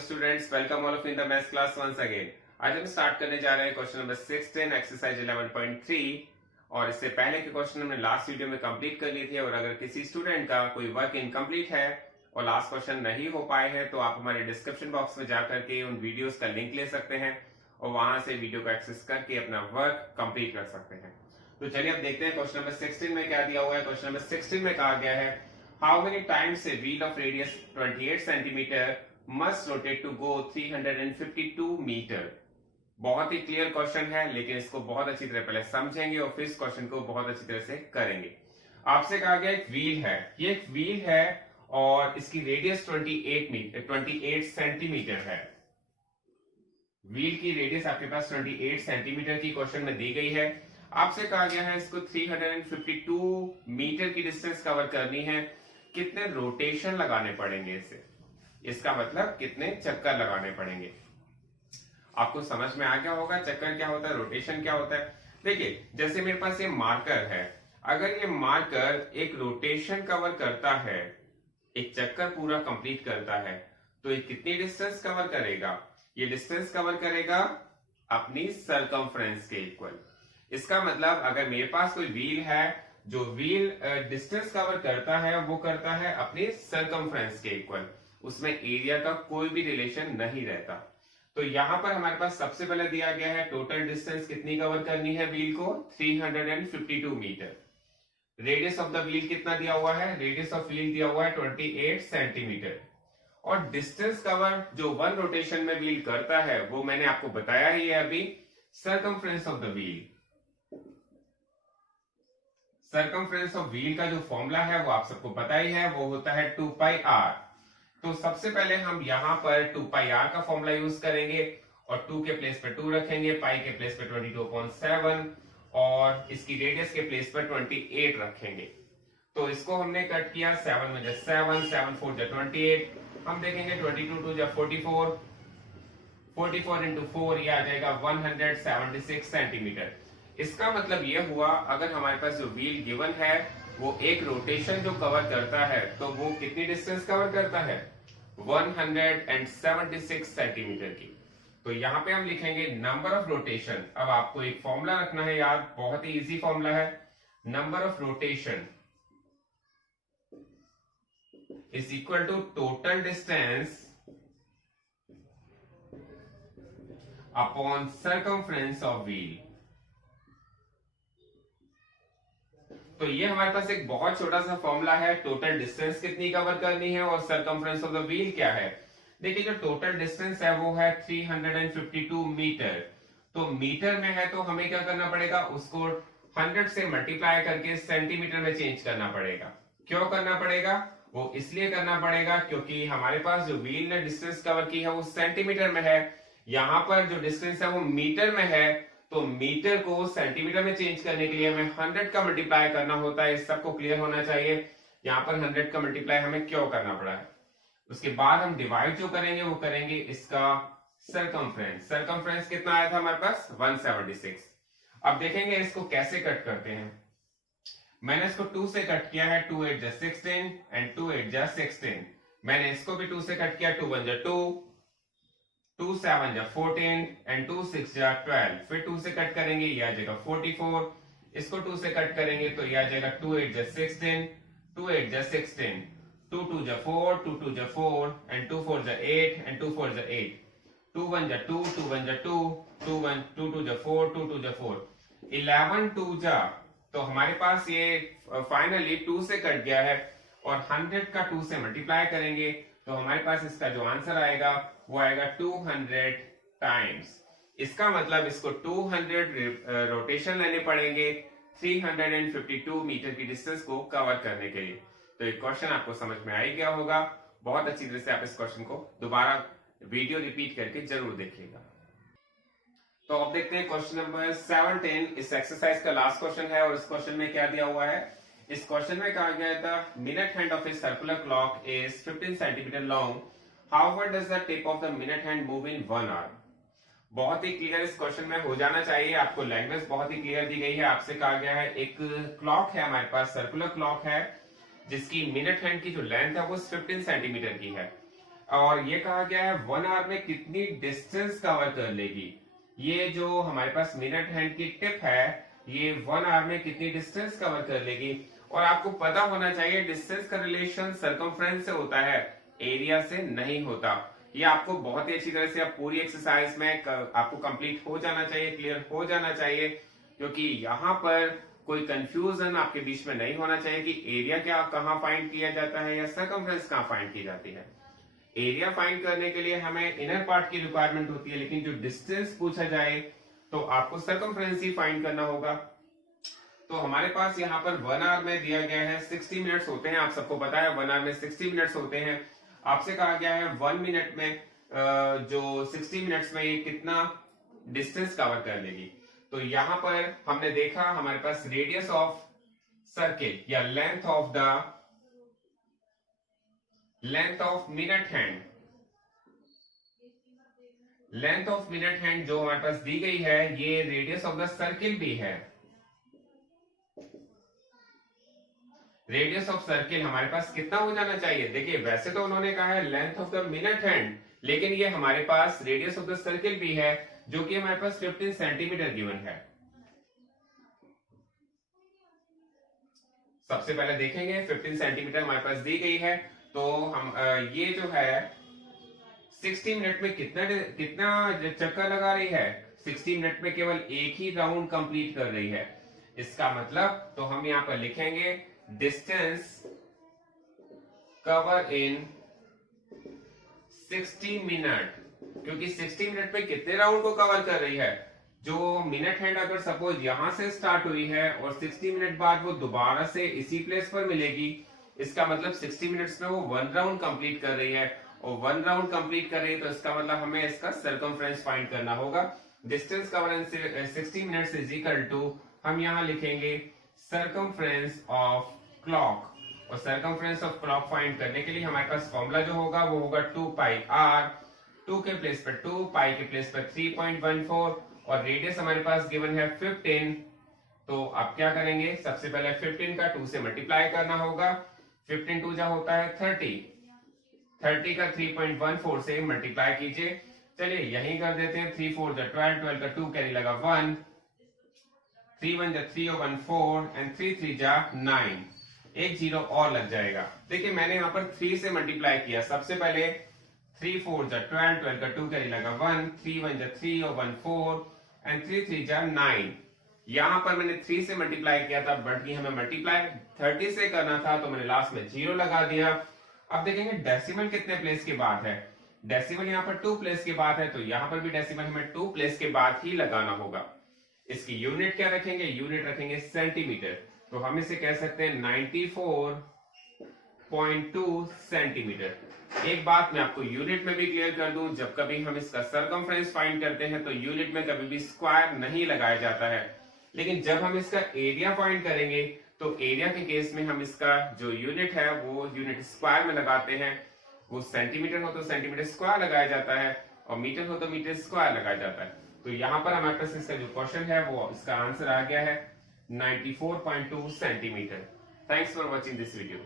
Students, welcome all of in the maths class once again. आज हम start करने जा रहे हैं क्वेश्चन नंबर 16 एक्सरसाइज 11.3। और इससे पहले के क्वेश्चन हमने लास्ट वीडियो में कंप्लीट कर लिए थे। और अगर किसी स्टूडेंट का कोई वर्क इनकम्प्लीट है और लास्ट क्वेश्चन नहीं हो पाए हैं तो आप हमारे डिस्क्रिप्शन बॉक्स में जाकर के उन वीडियोस का लिंक ले सकते हैं और वहां से वीडियो को एक्सेस करके अपना वर्क कंप्लीट कर सकते हैं। तो चलिए अब देखते हैं क्वेश्चन नंबर 16 में क्या दिया हुआ है। क्वेश्चन नंबर 16 में कहा गया है how many times a wheel of radius 28 centimetre must rotate to go 352 metre. बहुत ही क्लियर क्वेश्चन है, लेकिन इसको बहुत अच्छी तरह पहले समझेंगे और फिर इस क्वेश्चन को बहुत अच्छी तरह से करेंगे। आपसे कहा गया एक व्हील है, ये एक व्हील है और इसकी रेडियस 28 सेंटीमीटर है। व्हील की रेडियस आपके पास 28 सेंटीमीटर की क्वेश्चन में दी गई है। आपसे कहा गया है इसको 352 मीटर की डिस्टेंस कवर करनी है। कितने रोटेशन लगाने पड़ेंगे इसे, इसका मतलब कितने चक्कर लगाने पड़ेंगे। आपको समझ में आ गया होगा चक्कर क्या होता है, रोटेशन क्या होता है। देखिए जैसे मेरे पास ये मार्कर है, अगर ये मार्कर एक रोटेशन कवर करता है, एक चक्कर पूरा कंप्लीट करता है, तो ये कितनी डिस्टेंस कवर करेगा, ये डिस्टेंस कवर करेगा अपनी सरकमफ्रेंस के इक्वल। इसका मतलब अगर मेरे पास कोई व्हील है, जो व्हील डिस्टेंस कवर करता है वो करता है अपनी सरकमफ्रेंस के इक्वल, उसमें एरिया का कोई भी रिलेशन नहीं रहता। तो यहां पर हमारे पास सबसे पहले दिया गया है टोटल डिस्टेंस कितनी कवर करनी है व्हील को, 352 metre. Radius of the wheel कितना दिया हुआ है, रेडियस ऑफ व्हील दिया हुआ है 28 सेंटीमीटर। और डिस्टेंस कवर जो वन रोटेशन में व्हील करता है वो मैंने आपको बताया ही है अभी, circumference of the wheel. Circumference of wheel का जो फॉर्मूला है वो आप सबको पता ही है, वो होता है 2 पाई आर। तो सबसे पहले हम यहां पर 2 पाई आर का फॉर्मूला यूज करेंगे और 2 के प्लेस पे 2 रखेंगे, पाई के प्लेस पे 22.7 और इसकी रेडियस के प्लेस पर 28 रखेंगे। तो इसको हमने कट किया, 7 में 7, 7 4 28। हम देखेंगे 22 2 44, 44 इंटू 4 ये आ जाएगा 176 सेंटीमीटर। इसका मतलब ये हुआ अगर हमारे पास जो व्हील गिवन है वो एक रोटेशन जो कवर करता है तो वो कितनी डिस्टेंस कवर करता है, 176 सेंटीमीटर की। तो यहां पे हम लिखेंगे नंबर ऑफ रोटेशन। अब आपको एक फॉर्मूला रखना है यार, बहुत ही इजी फॉर्मूला है, number of rotation is equal to total distance upon circumference of wheel. तो ये हमारे पास एक बहुत छोटा सा फॉर्मूला है, टोटल डिस्टेंस कितनी कवर करनी है और सरकमफ्रेंस ऑफ द व्हील क्या है। देखिए जो टोटल डिस्टेंस है वो है 352 मीटर। तो मीटर में है तो हमें क्या करना पड़ेगा, उसको 100 से मल्टीप्लाई करके सेंटीमीटर में चेंज करना पड़ेगा। क्यों करना पड़ेगा, वो इसलिए करना पड़ेगा क्योंकि हमारे पास जो व्हील ने डिस्टेंस कवर की है वो सेंटीमीटर में है, यहाँ पर जो डिस्टेंस है वो मीटर में है। तो मीटर को सेंटीमीटर में चेंज करने के लिए हमें 100 का मल्टीप्लाई करना होता है। इस सबको क्लियर होना चाहिए यहाँ पर 100 का मल्टीप्लाई हमें क्यों करना पड़ा है। उसके बाद हम डिवाइड जो करेंगे वो करेंगे इसका सरकमफ्रेंस। सरकमफ्रेंस कितना आया था हमारे पास, 176। अब देखेंगे इसको कैसे कट करते हैं। मैंने इसको 2 से कट किया है, 2 8 16 एंड 2 8 16। मैंने इसको भी 2 से कट किया, 2 1 2, 2 7 14 एंड 2 6 12। फिर 2 से कट करेंगे, ये आ जाएगा 44। इसको 2 से कट करेंगे तो ये आ जाएगा 2 8 16, 2 8 16, 2 2 4, 2 2 4 एंड 2 4 8 एंड 2 4 8, 2 1 2, 2 1 2, 2 1 2 2 4, 2 2 4, 11 2 जा। तो हमारे पास ये फाइनली 2 से कट गया है और 100 का 2 से मल्टीप्लाई करेंगे तो हमारे पास इसका जो आंसर आएगा वो आएगा 200 टाइम्स। इसका मतलब इसको 200 रोटेशन लेने पड़ेंगे 352 मीटर की डिस्टेंस को कवर करने के लिए। तो ये क्वेश्चन आपको समझ में आ ही गया होगा। बहुत अच्छी तरह से आप इस क्वेश्चन को दोबारा वीडियो रिपीट करके जरूर देखिएगा। तो अब देखते हैं क्वेश्चन नंबर 17। इस एक्सरसाइज का लास्ट क्वेश्चन है और इस क्वेश्चन में क्या दिया हुआ है। इस क्वेश्चन में कहा गया था minute hand of a circular clock is 15 centimetre long, how does the tip of the minute hand move in 1 hour. बहुत ही क्लियर इस क्वेश्चन में हो जाना चाहिए, आपको लैंग्वेज बहुत ही क्लियर दी गई है। आपसे कहा गया है एक क्लॉक है हमारे पास, सर्कुलर क्लॉक है जिसकी मिनट हैंड की जो लेंथ है वो 15 सेंटीमीटर की है। और ये कहा गया है 1 आवर में कितनी डिस्टेंस कवर कर लेगी। ये जो हमारे पास मिनट हैंड की टिप है, ये 1 आवर में कितनी डिस्टेंस कवर कर लेगी। और आपको पता होना चाहिए डिस्टेंस का रिलेशन सर्कमफ्रेंस से होता है, एरिया से नहीं होता। ये आपको बहुत ही अच्छी तरह से आप पूरी एक्सरसाइज में आपको कंप्लीट हो जाना चाहिए, क्लियर हो जाना चाहिए, क्योंकि यहाँ पर कोई कंफ्यूजन आपके बीच में नहीं होना चाहिए कि एरिया क्या कहाँ फाइंड किया जाता है या सर्कमफ्रेंस कहाँ फाइंड की जाती है। एरिया फाइंड करने के लिए हमें इनर पार्ट की रिक्वायरमेंट होती है, लेकिन जो डिस्टेंस पूछा जाए तो आपको सर्कमफ्रेंस ही फाइंड करना होगा। तो हमारे पास यहाँ पर 1 आवर में दिया गया है 60 मिनट्स होते हैं, आप सबको पता है 1 आवर में 60 मिनट्स होते हैं। आपसे कहा गया है 1 मिनट में जो 60 मिनट्स में ये कितना डिस्टेंस कवर कर लेगी। तो यहाँ पर हमने देखा हमारे पास रेडियस ऑफ सर्किल या length of minute hand, length of minute hand जो हमारे पास दी गई है, ये रेडियस ऑफ द सर्किल भी है। रेडियस ऑफ सर्किल हमारे पास कितना हो जाना चाहिए। देखिए वैसे तो उन्होंने कहा है length of the minute hand, लेकिन ये हमारे पास रेडियस ऑफ द सर्किल भी है जो कि हमारे पास 15 सेंटीमीटर गिवन है। सबसे पहले देखेंगे 15 सेंटीमीटर हमारे पास दी गई है। तो हम ये जो है 60 मिनट में कितना चक्कर लगा रही है, 60 मिनट में केवल एक ही राउंड कंप्लीट कर रही है। इसका मतलब तो हम यहां पर लिखेंगे डिस्टेंस कवर इन 60 मिनट, क्योंकि 60 मिनट में कितने राउंड को कवर कर रही है। जो मिनट हैंड अगर सपोज यहां से स्टार्ट हुई है और 60 मिनट बाद वो दोबारा से इसी प्लेस पर मिलेगी, इसका मतलब 60 मिनट्स में वो 1 राउंड कंप्लीट कर रही है, और 1 राउंड कंप्लीट कर रही है तो इसका मतलब हमें इसका सर्कमफ्रेंस फाइंड करना होगा। Distance cover in 60 minutes is equal to, हम यहां लिखेंगे सर्कमफ्रेंस ऑफ क्लॉक। और सर्कमफ्रेंस ऑफ क्लॉक फाइंड करने के लिए हमारे पास फॉर्मूला जो होगा वो होगा 2 पाई आर, 2 के प्लेस पर 2, पाई के प्लेस पर 3.14, और रेडियस हमारे पास गिवन है 15। तो आप क्या करेंगे, सबसे पहले 15 का 2 से मल्टीप्लाई करना होगा। 15 2 जा होता है 30, 30 का 3.14 से मल्टीप्लाई कीजिए। चलिए यही कर देते हैं, 3 4 जा 12, 12 का 2 कैरी लगा 1, 3 1 जा 3 और 1 4, एंड 3 3 जा 9, एक जीरो और लग जाएगा। देखिए मैंने यहाँ पर 3 से मल्टीप्लाई किया। सबसे पहले 3 4 जा 12, 12 का 2 कैरी लगा 1, 3 1 जा 3 और 1 4, एंड 3 3 जा 9। यहां पर मैंने 3 से मल्टीप्लाई किया था, बट ये हमें मल्टीप्लाई 30 से करना था, तो मैंने लास्ट में 0 लगा दिया। अब देखेंगे डेसिमल कितने प्लेस के बाद है। डेसिमल यहाँ पर 2 प्लेस के बाद है, तो यहाँ पर भी डेसिमल हमें 2 प्लेस के बाद ही लगाना होगा। इसकी यूनिट क्या रखेंगे, यूनिट रखेंगे सेंटीमीटर। तो हम इसे कह सकते हैं 94.2 सेंटीमीटर। एक बात मैं आपको यूनिट में भी क्लियर कर दूं, जब कभी हम इसका सर्कमफ्रेंस फाइंड करते हैं तो यूनिट में कभी भी स्क्वायर नहीं लगाया जाता है, लेकिन जब हम इसका एरिया फाइंड करेंगे तो एरिया के केस में हम इसका जो यूनिट है वो यूनिट स्क्वायर में लगाते हैं। वो सेंटीमीटर हो तो सेंटीमीटर स्क्वायर लगाया जाता है, और मीटर हो तो मीटर स्क्वायर लगाया जाता है। तो यहाँ पर हमारे पास इसका जो क्वेश्चन है वो इसका आंसर आ गया है 94.2 centimetre. Thanks for watching this video.